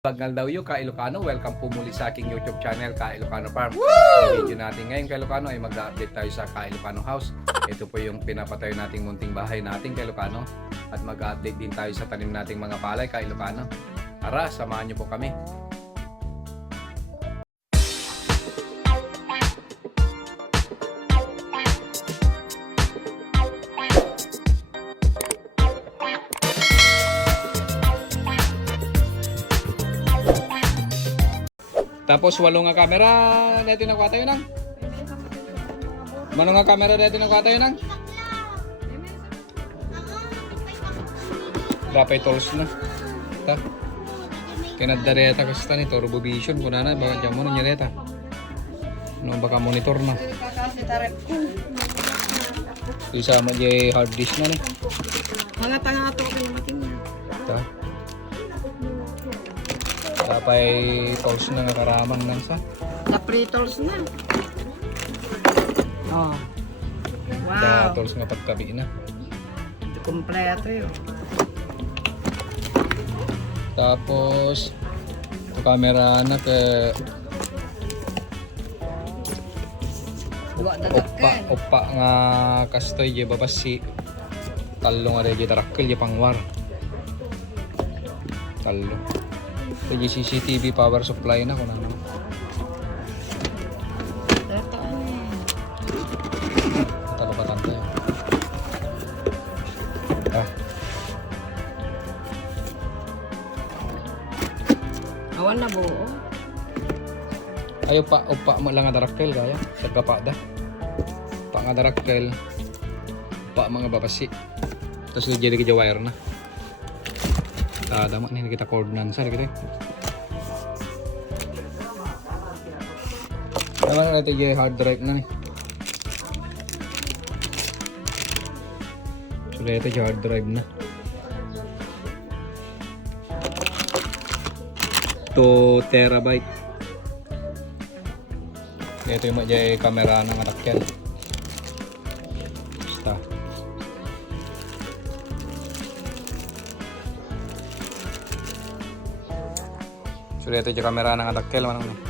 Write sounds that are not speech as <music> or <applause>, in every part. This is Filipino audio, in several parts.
Bagnal daw yung ka Ilocano. Welcome po muli sa aking YouTube channel, Ka Ilocano Farm. Ang video natin ngayon ka Ilocano ay mag-update tayo sa Ka Ilocano House. Ito po yung pinapatayo nating munting bahay natin ka Ilocano. At mag-update din tayo sa tanim nating mga palay ka Ilocano. Tara, samahan niyo po kami. Tapos walo nga camera dito na tayo nang. Mano nga camera dito na tayo nang? Dapat tools na. Ta. Kinadareta kasi ta ni Turbo Vision ko na baka dyan mo na nyareta. No baka monitor na. Isa mo di hard disk na ni. Mga tanga ato mating niya. Ta. Tapay tools na nga karamang nang sa. Na pre-tolls na. Oh. Da Wow. tools nga pagkabi na. Kompleto yun. Tapos ito camera na ke dadakan. oppa nga kastoy je babasi talo nga reji tarakkel je pangwar talo ito CCTV power supply na kuno ano. Eh. ka tante ah. Awan na buo. ayo pa oppa mo lang nga tarakkel kaya sa gapa da. Pa nga tarakkel pa mga babasi. Tapos jadi ka wire na. Tada mo ni kita coordinate sa kita Naman na ito yung hard drive na ni. So ito yung hard drive na. 2 terabyte. Ito yung majay camera ng atakyan. Basta. So ito yung camera ng atakyan. Manong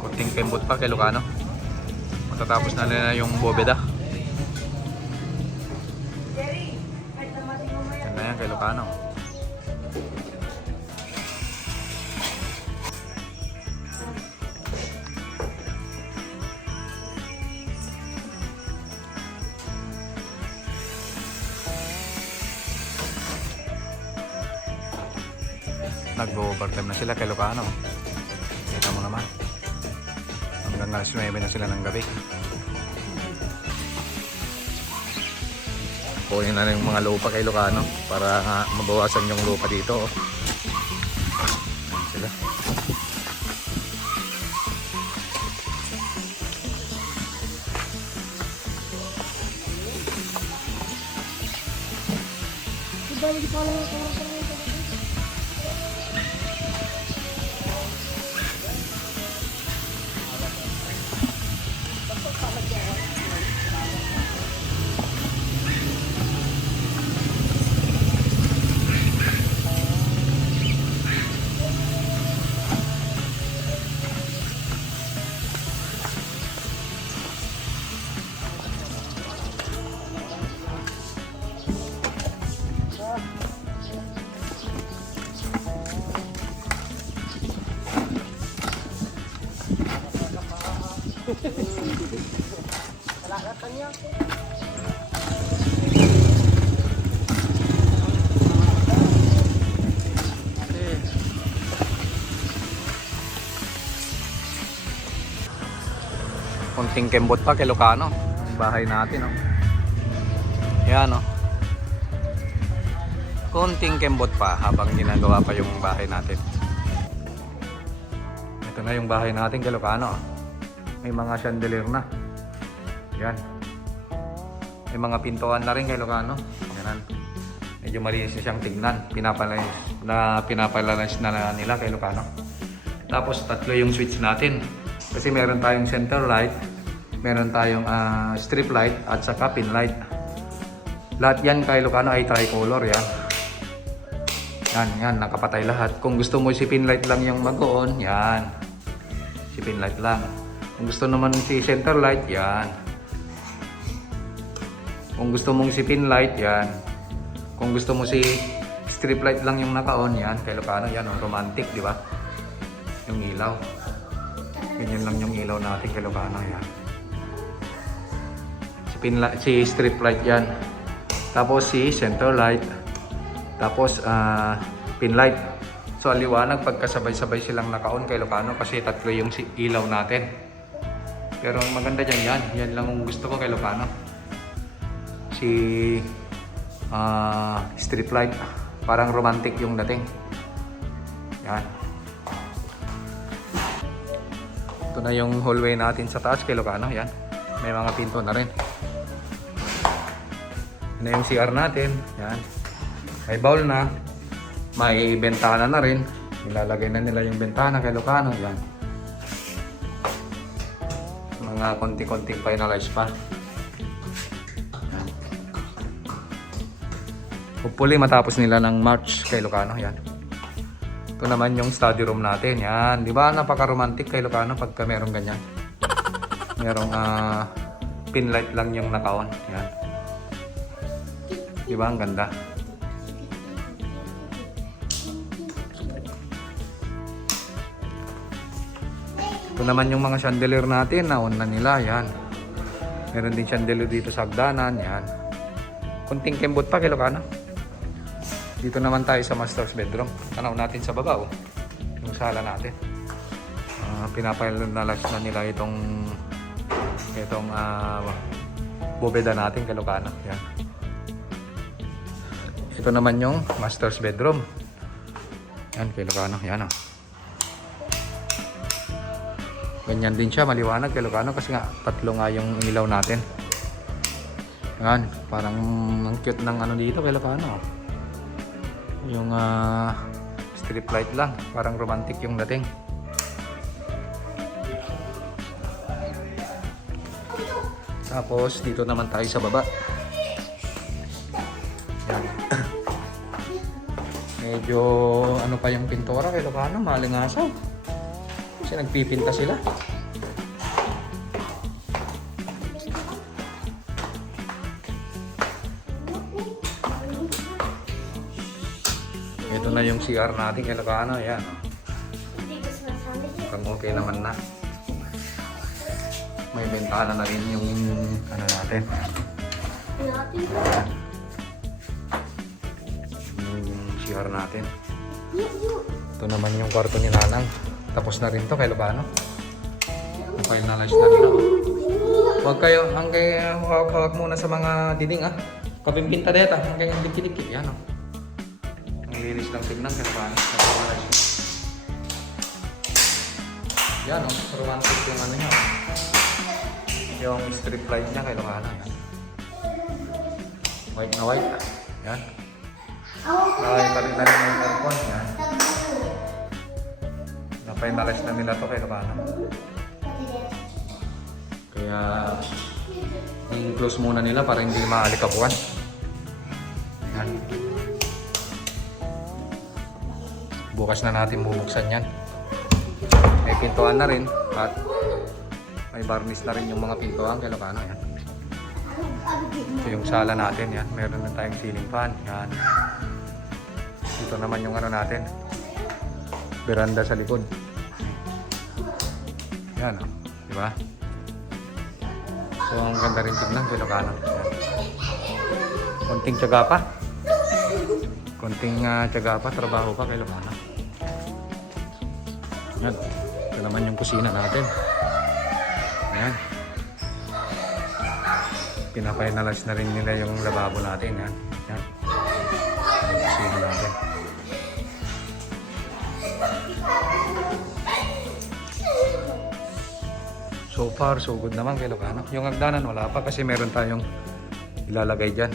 Kunting kembot pa kay Lucano. Matatapos na nila yung bobeda. Yan na yan kay Lucano. nag-overtime na sila kay Lucano. Kita mo naman. Hanggang alas 9 na sila ng gabi. Kunin na ng mga lupa kay Lucano para ah, mabawasan yung lupa dito oh. sila. Balik pala ako. konting kembot pa kay Lucano ang bahay natin no? Oh. yan no? Oh. kembot pa habang ginagawa pa yung bahay natin ito na yung bahay natin kay Lucano oh. May mga chandelier na. Yan. May mga pintuan na rin kay Lucano. Yan. Medyo malinis na siyang tignan. Pinapalanis na pinapalanis na nila kay Lucano. Tapos tatlo yung switch natin. Kasi meron tayong center light, meron tayong ah, strip light at saka pin light. Lahat yan kay Lucano ay tricolor yan. Yan, yan, nakapatay lahat. Kung gusto mo si pin light lang yung mag-on, yan. Si pin light lang. Kung gusto naman si center light, yan. Kung gusto mong si pin light, yan. Kung gusto mo si strip light lang yung naka-on, yan. Kay Lucano, yan, oh, romantic, di ba? Yung ilaw. Ganyan lang yung ilaw natin kay Lucano, yan. Si, pin light, si strip light yan. Tapos si center light. Tapos ah, pin light. So aliwanag pagkasabay-sabay silang naka-on kay Lucano kasi tatlo yung ilaw natin. Pero ang maganda dyan yan. Yan lang ang gusto ko kay Lucano. Si ah, strip light. Parang romantic yung dating. Yan. Ito na yung hallway natin sa taas kay Lucano. Yan. May mga pinto na rin. Yan na yung CR natin. Yan. May bowl na. May bentana na rin. Nilalagay na nila yung bentana kay Lucano. Yan. Mga konti-konting finalize pa. Yan. Hopefully matapos nila ng March kay Lucano. Yan. Ito naman yung study room natin. Yan. Di ba napaka-romantic kay Lucano pagka merong ganyan. Merong ah, pin lang yung naka-on. Yan. Di ba ang ganda? Ito naman yung mga chandelier natin. Na-on na nila. Yan. Meron din chandelier dito sa hagdanan. Yan. Kunting kembot pa kay Lucano. Dito naman tayo sa master's bedroom. Tanaw natin sa baba, oh. Yung sala natin. Uh, pinapalalas na nila itong itong ah, bubeda natin kay Lucano. Yan. Ito naman yung master's bedroom. Yan kay Lucano. Yan, oh. Ganyan din siya, maliwanag kay Lucano kasi nga tatlo nga yung ilaw natin. Yan, parang ang cute ng ano dito kay Lucano. Yung ah, strip light lang, parang romantic yung dating. Tapos dito naman tayo sa baba. Yan. <coughs> Medyo ano pa yung pintura kay Lucano, malingasaw. Kasi nagpipinta sila. Ito na yung CR natin kay Lucano. Yan. oh. Mukhang okay naman na. May bentana na rin yung ano natin. Ayan. Yung CR natin. Ito naman yung kwarto ni Nanang. Tapos na rin to kay Lucano. Finalize na nila. Huwag kayo, hanggang hawak-hawak muna sa mga dinding ah. Kapimpinta deta, hanggang yung dikit-dikit. Yan oh. Ang linis lang tignan kay Lucano. Finalize. Yan oh, romantic yung ano niya. Yung strip light niya kay. Yan. White na white. Yan. Nakakita rin na rin yung aircon. Yan. Na-finalize na nila to kay Lucano. Kaya i-close muna nila para hindi maalikapuan. Yan. Bukas na natin bubuksan yan. May pintuan na rin at may varnish na rin yung mga pintuan kay Lucano. Yan. Ito yung sala natin. Yan. Meron na tayong ceiling fan. Yan. Dito naman yung ano natin. Veranda sa likod. Yan. Oh. Di ba? So, ang ganda rin tignan Lucano. Yan. Konting tiyaga pa. Konting uh, tiyaga pa, trabaho pa kay Lucano. Yan. Ito naman yung kusina natin. Yan. Pinafinalize na rin nila yung lababo natin. Yan. Yan. Ayusin natin. Far, so good naman kay Lucano. Yung hagdanan wala pa kasi meron tayong ilalagay dyan.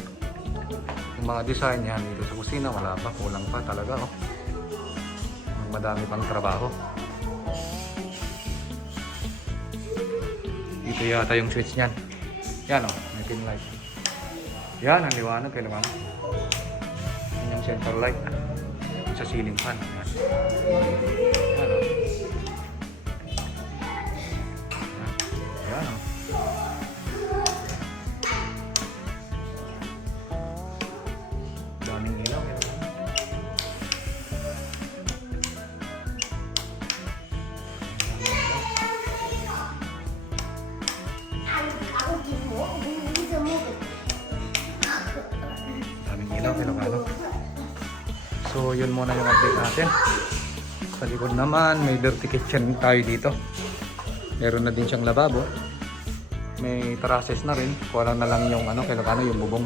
Yung mga design yan dito sa kusina wala pa, kulang pa talaga oh. Madami pang trabaho. Dito yata yung switch niyan. Yan oh, may pin light. Yan ang liwanag kay Lucano. Yan yung center light. Sa ceiling fan. Yan. Natin. Sa likod naman, may dirty kitchen tayo dito. Meron na din siyang lababo. May terraces na rin. Kulang na lang yung ano, Lucano, yung bubong.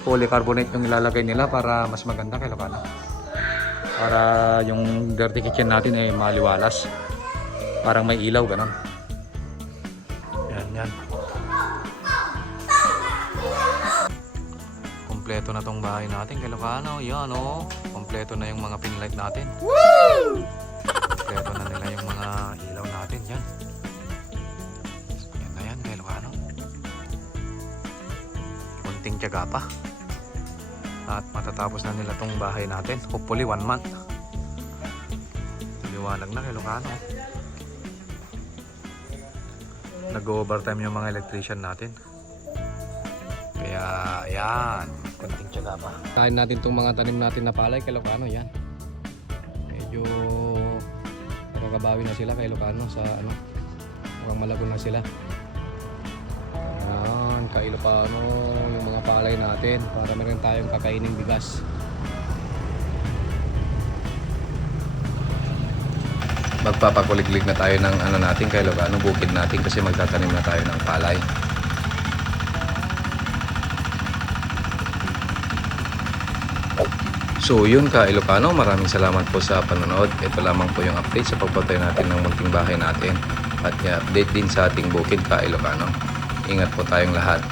Polycarbonate yung ilalagay nila para mas maganda Lucano. Para yung dirty kitchen natin ay maliwalas. Parang may ilaw, ganon. Yan, yan. Kompleto na tong bahay natin kay Lucano. Yan oh. Kompleto na yung mga pinlight natin. Kompleto na nila yung mga ilaw natin. Yan. Yan na yan kay Lucano. Kunting tiyaga pa. At matatapos na nila tong bahay natin. Hopefully one month. Liwanag na kay Lucano. Nag-overtime yung mga electrician natin. Kaya, yan. Kunting tiyaga pa. Kain natin itong mga tanim natin na palay kay Lucano. Yan. Medyo nakakabawi na sila kay Lucano sa ano. Mukhang malago na sila. Yan. Kay Lucano yung mga palay natin para meron tayong kakaining bigas. Magpapakuliglig na tayo ng ano natin kay Lucano, bukid natin kasi magtatanim na tayo ng palay. So yun ka Ilocano, maraming salamat po sa panonood. Ito lamang po yung update sa pagpatay natin ng munting bahay natin. At i-update din sa ating bukid ka Ilocano. Ingat po tayong lahat.